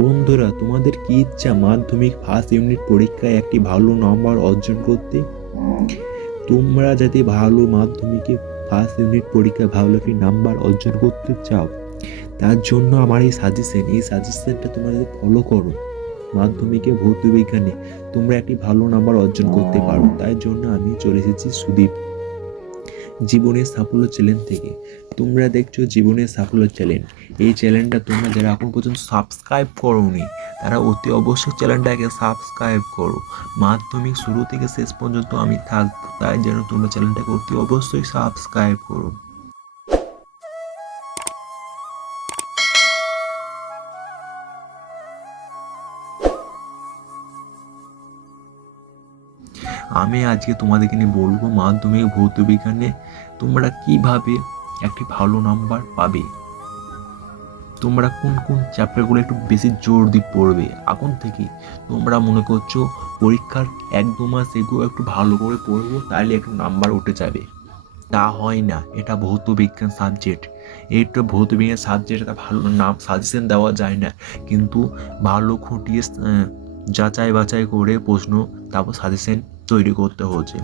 বন্ধুরা, তোমাদের কি ইচ্ছা মাধ্যমিক ফার্স্ট ইউনিট পরীক্ষায় একটি ভালো নম্বর অর্জন করতে? তোমরা যাতে ভালো মাধ্যমিকে ফার্স্ট ইউনিট পরীক্ষায় ভালো একটি নাম্বার অর্জন করতে চাও, তার জন্য আমার এই সাজেশনটা তোমরা যদি ফলো করো, মাধ্যমিকে ভৌত বিজ্ঞানে তোমরা একটি ভালো নাম্বার অর্জন করতে পারো। তাই জন্য আমি চলে এসেছি সুদীপ জীবনের সাফল্য চ্যানেল থেকে। তোমরা দেখছো জীবনের সাফল্য চ্যানেল। এই চ্যানেলটা তোমরা যারা এখন পর্যন্ত সাবস্ক্রাইব করোনি, তারা অতি অবশ্যই চ্যানেলটাকে সাবস্ক্রাইব করো। মাধ্যমিক শুরু থেকে শেষ পর্যন্ত আমি থাকবো, তাই যেন তোমরা চ্যানেলটাকে অতি অবশ্যই সাবস্ক্রাইব করো। আমি আজকে তোমাদেরকে নিয়ে বলবো মাধ্যমিক ভৌত বিজ্ঞানে তোমরা কিভাবে একটি ভালো নাম্বার পাবে। তোমরা কোন কোন চ্যাপ্টারগুলো একটু বেশি জোর দিয়ে পড়বে এখন থেকে। তোমরা মনে করছো পরীক্ষার 1-2 মাস এগুলো একটু ভালো করে পড়বো, তাহলে একটু নাম্বার উঠে যাবে। তা হয় না, এটা ভৌত বিজ্ঞান সাবজেক্ট। এইটা ভৌত বিজ্ঞান সাবজেক্ট, এটা ভালো নাম সাজেশন দেওয়া যায় না, কিন্তু ভালো খুঁটিয়ে যাচাই বাছাই করে প্রশ্ন তারপর সাজেশন তৈরি করতে হচ্ছে।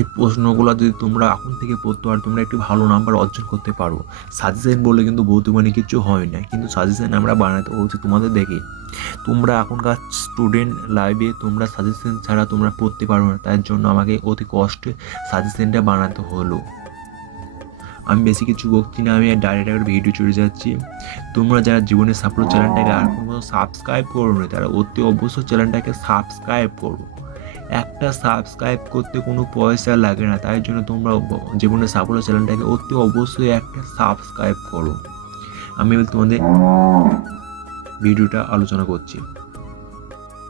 এই প্রশ্নগুলো যদি তোমরা এখন থেকে পড়তে পারো, তোমরা একটু ভালো নাম্বার অর্জন করতে পারো। সাজেশন বলে কিন্তু ভৌত বিজ্ঞানে কিছু হয় না, কিন্তু সাজেশন আমরা বানাতে হচ্ছে তোমাদের দেখে। তোমরা এখনকার স্টুডেন্ট লাইভে তোমরা সাজেশন ছাড়া তোমরা পড়তে পারো না, তার জন্য আমাকে অতি কষ্টে সাজেশনটা বানাতে হলো। আমি বেশি কিছু বলছি না, আমি ডাইরেক্ট একটা ভিডিও চলে যাচ্ছি। তোমরা যারা জীবনের সাফল্য চ্যানেলটাকে আর কোনো সাবস্ক্রাইব করো না, তারা অতি অবশ্যই চ্যানেলটাকে সাবস্ক্রাইব করো। একটা সাবস্ক্রাইব করতে কোনো পয়সা লাগে না, তাই জন্য তোমরা জীবনের সাফল্য চ্যানেলটাকে অতি অবশ্যই একটা সাবস্ক্রাইব করো। আমি তোমাদের ভিডিওটা আলোচনা করছি,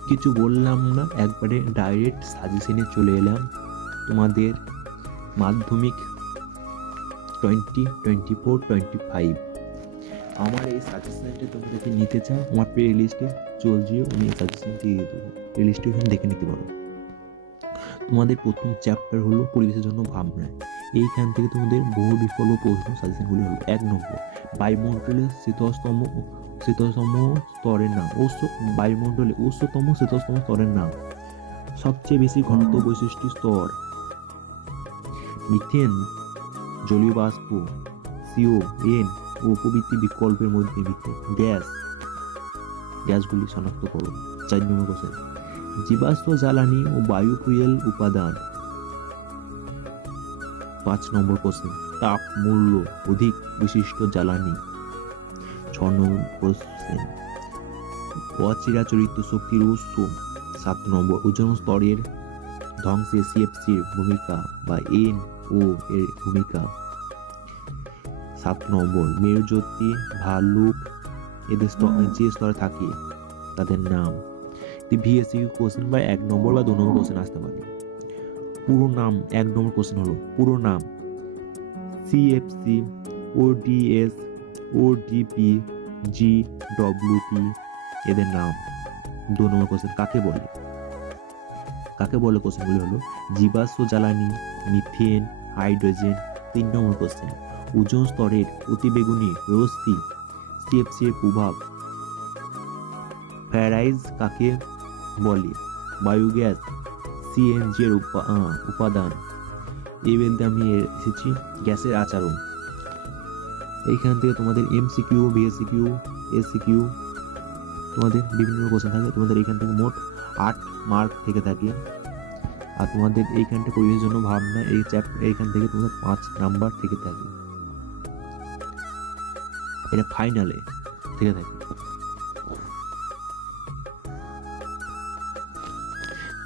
কিছু বললাম না, একবারে ডাইরেক্ট সাজেশনে চলে এলাম। তোমাদের মাধ্যমিক 2024-25 আমার এই সাজেশনটা তোমরা যদি নিতে চাও, আমার প্লে লিস্টে চল যেও, আমি এই সাজেশন দিয়ে দেবো। প্লে লিস্টে ওখানে দেখে নিতে পারো। তোমাদের প্রথম চ্যাপ্টার হলো পরিবেশের জন্য ভাবনা। এইখান থেকে তোমাদের বহু বিকল্প প্রশ্ন সাজেশনগুলি হলো: 1 নম্বর, বায়ুমণ্ডলের শীতলতম স্তরের নাম। বায়ুমণ্ডলে উচ্চতম শীতলতম স্তরের নাম। সবচেয়ে বেশি ঘনত্ব বৈশিষ্ট্য স্তর: মিথেন, জলীয় বাষ্প, CO2 ও প্রভৃতি বিকল্পের মধ্যে গ্যাসগুলি শনাক্ত করো। 4 নম্বর কোশ্চেন, জীবাশ্ম জ্বালানি ও বায়ু ফুয়েল উপাদান। 5 নম্বর কোশ্চেন, তাপ মূল্য অধিক বিশিষ্ট জ্বালানি। 6 নম্বর কোশ্চেন, অচিরাচরিত শক্তির উৎস। 7 নম্বর, ওজোন স্তরের ধ্বংসে CFCর ভূমিকা বা NO এর ভূমিকা। 7 নম্বর, মেরুজ্যোতি, ভালুক এদের যে স্তরে থাকে তাদের নাম। VSQ কোশ্চেন বা 1 নম্বর বা 2 নম্বর কোশ্চেন আসতে পারে। পুরো নাম, 1 নম্বর কোশ্চেন হলো পুরো নাম: CFC, ODS, ODP, GWP এদের নাম। 2 নম্বর কোশ্চেন, কাকে বলে? কোশ্চেনগুলি হলো জীবাশ্ম জ্বালানি, মিথেন, হাইড্রোজেন। 3 নম্বর কোশ্চেন, ওজোন স্তরের অতিবেগুনি রশ্মি CFC এর প্রভাব। ফ্যারাইজ কাকে বলে? বায়োগ্যাস, CNG এর উপাদান। এই বলতে আমি এসেছি গ্যাসের আচরণ। এইখান থেকে তোমাদের MCQ, VSQ, SCQ তোমাদের বিভিন্ন কোশ্চেন থাকে। তোমাদের এইখান থেকে মোট 8 মার্ক থেকে থাকে। আর তোমাদের এইখানটা পরিবেশের জন্য ভাবনা, এই চ্যাপ্টার এইখান থেকে তোমাদের 5 নাম্বার থেকে থাকে। এটা ফাইনালে থেকে থাকে।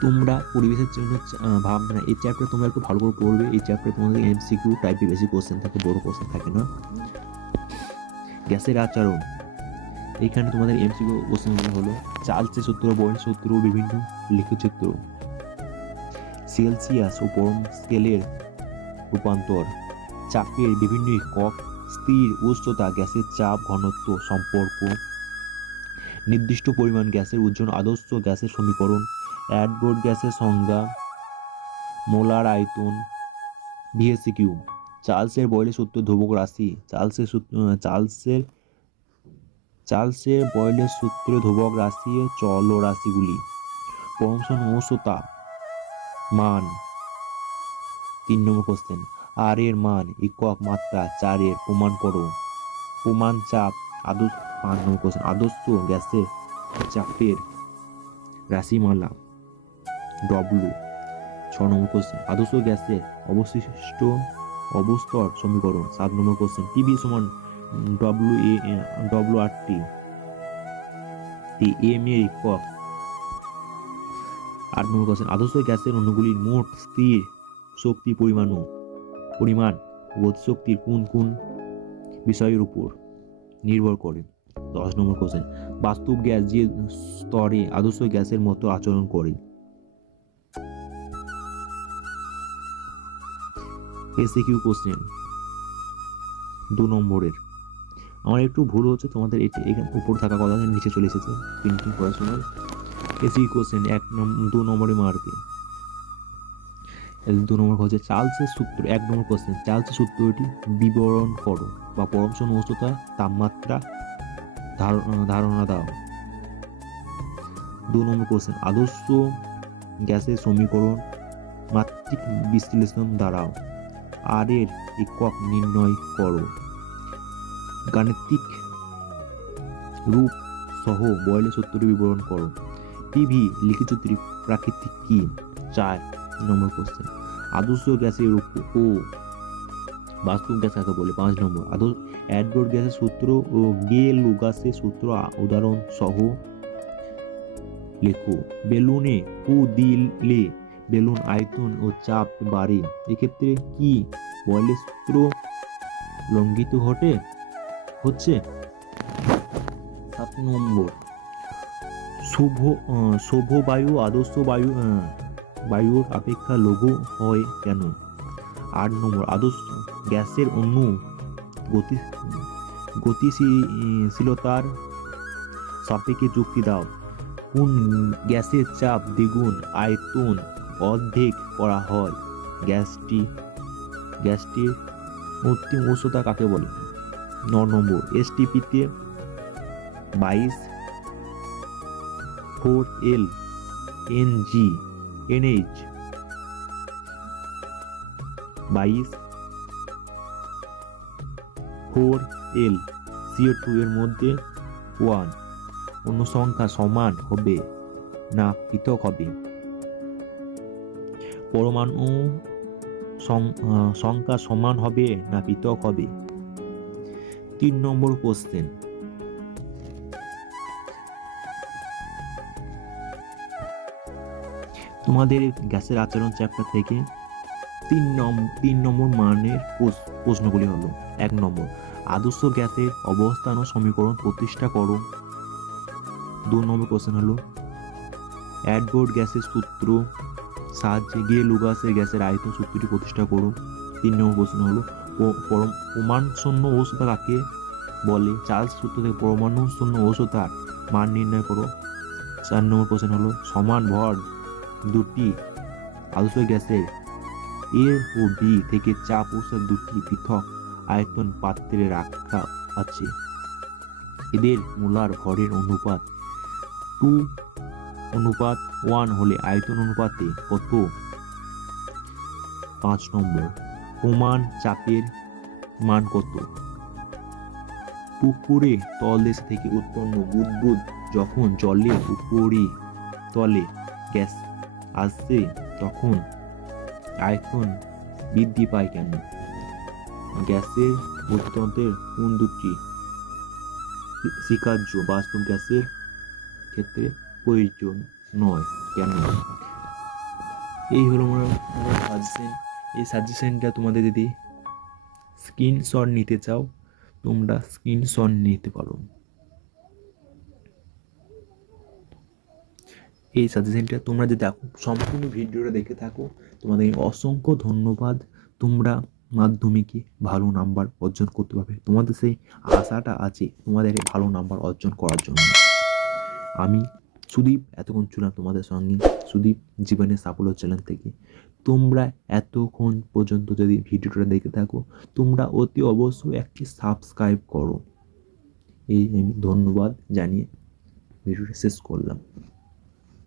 তোমরা পরিবেশের জন্য ভাবনা এই চ্যাপ্টার তোমরা একটু ভালো করে পড়বে। এই চ্যাপ্টারে তোমাদের MCQ টাইপে বেশি কোশ্চেন থাকে, বড় কোশ্চেন থাকে না। গ্যাসের আচরণ, এইখানে তোমাদের MCQ কোশ্চেনগুলো হলো চার্লসের সূত্র, বয়েলের সূত্র, বিভিন্ন লেখচিত্র। সেলসিয়াস ও পরম স্কেলের রূপান্তর। চাপের বিভিন্ন একক, স্থির উষ্ণতা, গ্যাসের চাপ ঘনত্ব সম্পর্ক, নির্দিষ্ট পরিমাণ গ্যাসের ওজন, আদর্শ গ্যাসের সমীকরণ, অ্যাডবোর্ড গ্যাসের সংজ্ঞা, মোলার আয়তন। VSQ, চার্লসের বয়েলের সূত্র, ধ্রুবক রাশি, চার্লসের চার্লসের বয়েলের সূত্রে ধ্রুবক রাশি চল রাশিগুলি। পরমসন ওসতা মান। 3 নম্বর কোশ্চেন, আর এর মান একক মাত্রা 4 এর প্রমাণ করো। প্রমাণ চাপ আদর্শ। 5 নম্বর কোশ্চেন, আদর্শ গ্যাসের চাপের রাশিমালা ডব্লু। 6 নম্বর কোশ্চেন, আদর্শ গ্যাসের অবশিষ্ট অবস্তর সমীকরণ। 7 নম্বর কোশ্চেন, টিভি সমান ডব্লু আর টি এম এর একক। 8 নম্বর কোশ্চেন, আদর্শ গ্যাসের অণুগুলির মোট স্থির শক্তি পরিমাণ গতিশক্তির কোন কোন বিষয়ের উপর নির্ভর করে। 10 নম্বর কোশ্চেন, বাস্তব গ্যাস যে স্তরে আদর্শ গ্যাসের মতো আচরণ করে। এসিকিউ কোশ্চেন 2 নম্বরের। আমার একটু ভুল হচ্ছে, তোমাদের এখানে উপর থাকা কথা নিচে চলে এসেছে প্রিন্টিং করার সময়। এসিকিউ কোশ্চেন 2 নম্বরে মার্কে। 2 নম্বর হচ্ছে চার্লসের সূত্র। 1 নম্বর কোশ্চেন, চার্লসের সূত্রটি বিবরণ করো বা পরমসন উষ্ণতা তাপমাত্রা ধারণা দাও। 2 নম্বর কোশ্চেন, আদর্শ গ্যাসের সমীকরণ মাত্রিক বিশ্লেষণ দ্বারাও আর এর একক নির্ণয় করো। গাণিতিক রূপ সহ বয়েলের সূত্রটি বিবরণ করো। টিভি লিখিত প্রাকৃতিক কি? 4 নম্বর কোশ্চেন, আদর্শ গ্যাসের ও বাস্তব গ্যাস কাকে বলে? 5 নম্বর, অ্যাডওয়ার্ড গ্যাসের সূত্র ও গে লুগাসের সূত্র উদাহরণ সহ লেখো। বেলুনে ফু দিলে বেলুন আয়তন ও চাপ বাড়ে, এক্ষেত্রে কি বয়েলের সূত্র লঙ্ঘিত হচ্ছে? 7 নম্বর, শুভ বায়ু আদর্শ বায়ুর অপেক্ষা লঘু হয় কেন? 8 নম্বর, আদর্শ গ্যাসের অণু গতিশীলতার সাপেক্ষে যুক্তি দাও। কোন গ্যাসের চাপ দ্বিগুণ আয়তন অর্ধেক করা হয়? গ্যাসটির অন্তিম উষ্ণতা কাকে বলে? 9 নম্বর, এসটিপিতে 22 4L NH 22 4L CO2 এর মধ্যে 1 অন্য সংখ্যা সমান হবে না পৃথক হবে? পরমাণু সংখ্যা সমান হবে না পৃথক হবে? 3 নম্বর কোশ্চেন, তোমাদের গ্যাসের আচরণ চ্যাপ্টার থেকে 3 নম্বর মানের প্রশ্নগুলি হলো। 1 নম্বর, আদর্শ গ্যাসের অবস্থান ও সমীকরণ প্রতিষ্ঠা করো। 2 নম্বর কোশ্চেন হলো অ্যাডওয়ার্ড গ্যাসের সূত্র সাহায্যে গে লুগাসের গ্যাসের আয়তন সূত্রটি প্রতিষ্ঠা করো। 3 নম্বর কোশ্চেন হলো পরমাণুশূন্য উষ্ণতা কাকে বলে? চার্লস সূত্র থেকে পরমাণুশূন্য উষ্ণতার মান নির্ণয় করো। 4 নম্বর কোশ্চেন হলো সমান ভর দুটি আদর্শ গ্যাসের এ ও বি থেকে চাপ ও দুটি পৃথক আয়তন পাত্রে রাখা আছে, এদের মোলার ভরের অনুপাত 2:1 হলে আয়তন অনুপাতে কত? 5 নম্বর, প্রমাণ চাপের মান কত? পুকুরে তলদেশ থেকে উৎপন্ন বুদবুদ যখন জলের তলে গ্যাস আসছে তখন আয়তন বৃদ্ধি পায় কেন? গ্যাসের গতিতন্ত্রের কোন দুটি স্বীকার্য বাস্তব গ্যাসের ক্ষেত্রে প্রয়োজন নয় কেন? এই হলো আমার সাজেশন। এই সাজেশনটা তোমাদের যদি স্ক্রিনশট নিতে চাও তোমরা স্ক্রিনশট নিতে পারো। এই সাজেশনটা তোমরা যদি সম্পূর্ণ ভিডিওটা দেখে থাকো তোমাদের অসংখ্য ধন্যবাদ। তোমরা মাধ্যমিকে ভালো নাম্বার অর্জন করতে পারবে, তোমাদের সেই আশাটা আছে তোমাদের ভালো নাম্বার অর্জন করার জন্য। আমি সুদীপ এতক্ষণ ছিলাম তোমাদের সঙ্গে, সুদীপ জীবনের সাফল্য চ্যানেল থেকে। তোমরা এতক্ষণ পর্যন্ত যদি ভিডিওটা দেখে থাকো তোমরা অতি অবশ্যই একটি সাবস্ক্রাইব করো এই আমি ধন্যবাদ জানিয়ে ভিডিওটা শেষ করলাম।